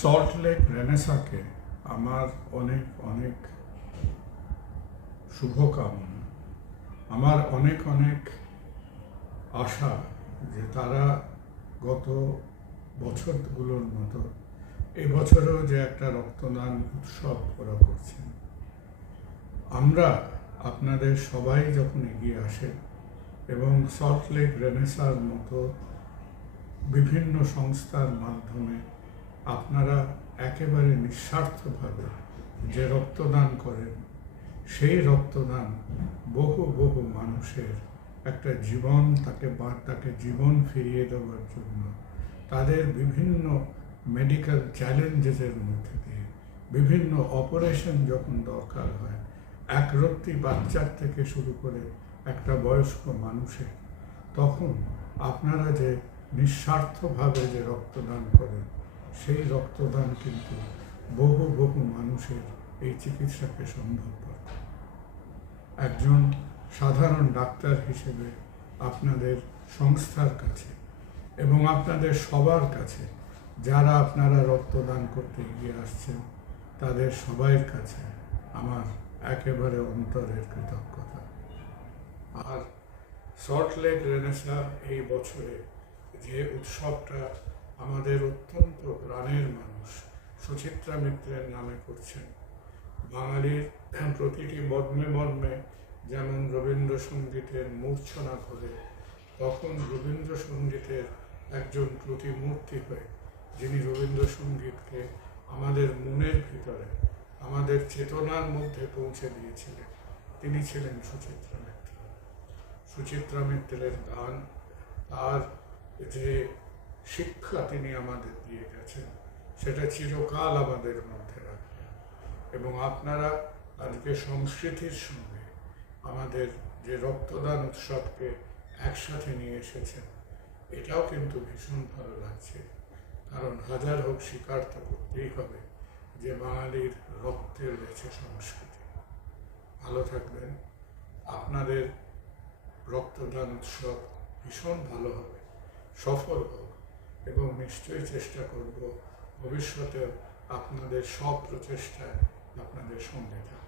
Salt lake রেনেসাঁকে আমার অনেক অনেক শুভকামনা। আমার অনেক অনেক আশা যে তারা গত বছরগুলোর মতো এবছরেও যে একটা রক্তদান উৎসব ওরা করছেন, আমরা আপনাদের সবাই যখন এগিয়ে আসেন এবং সল্ট লেক রেনেসাঁর মতো বিভিন্ন সংস্থার মাধ্যমে আপনারা একেবারে নিঃস্বার্থভাবে যে রক্তদান করেন, সেই রক্তদান বহু বহু মানুষের একটা জীবন তাকে জীবন ফিরিয়ে দেওয়ার জন্য, তাদের বিভিন্ন মেডিকেল চ্যালেঞ্জেসের মধ্যে দিয়ে বিভিন্ন অপারেশন যখন দরকার হয়, একরত্তি বাচ্চার থেকে শুরু করে একটা বয়স্ক মানুষের, তখন আপনারা যে নিঃস্বার্থভাবে যে রক্তদান করেন, সেই রক্তদান কিন্তু বহু বহু মানুষের এই চিকিৎসাকে সম্ভব করে। একজন সাধারণ ডাক্তার হিসেবে আপনাদের সংস্থার কাছে এবং আপনাদের সবার কাছে, যারা আপনারা রক্তদান করতে এগিয়ে আসছেন, তাদের সবাইয়ের কাছে আমার একেবারে অন্তরের কৃতজ্ঞতা। আর সল্ট লেক রেনেসাঁ এই বছরে যে উৎসবটা আমাদের অত্যন্ত প্রাণের মানুষ সুচিত্রা মিত্রের নামে করছেন, বাঙালির প্রতিটি মর্মে মর্মে যেমন রবীন্দ্রসঙ্গীতের মূর্ছনা ধরে, তখন রবীন্দ্রসঙ্গীতের একজন প্রতিমূর্তি হয়ে, যিনি রবীন্দ্রসঙ্গীতকে আমাদের মনের ভিতরে, আমাদের চেতনার মধ্যে পৌঁছে দিয়েছিলেন, তিনি ছিলেন সুচিত্রা মিত্র। সুচিত্রা মিত্রের গান, তার যে শিক্ষা তিনি আমাদের দিয়ে গেছেন, সেটা চিরকাল আমাদের মধ্যে রাখবে। এবং আপনারা আজকে সংস্কৃতির সঙ্গে আমাদের যে রক্তদান উৎসবকে একসাথে নিয়ে এসেছেন, এটাও কিন্তু ভীষণ ভালো লাগছে। কারণ হাজার হোক, স্বীকার তো করতেই হবে যে বাঙালির রক্তে রয়েছে সংস্কৃতি। ভালো থাকবেন, আপনাদের রক্তদান উৎসব ভীষণ ভালো হবে, সফল হোক, এবং নিশ্চয়ই চেষ্টা করব ভবিষ্যতে আপনাদের সব প্রচেষ্টায় আপনাদের সঙ্গে থাকতে।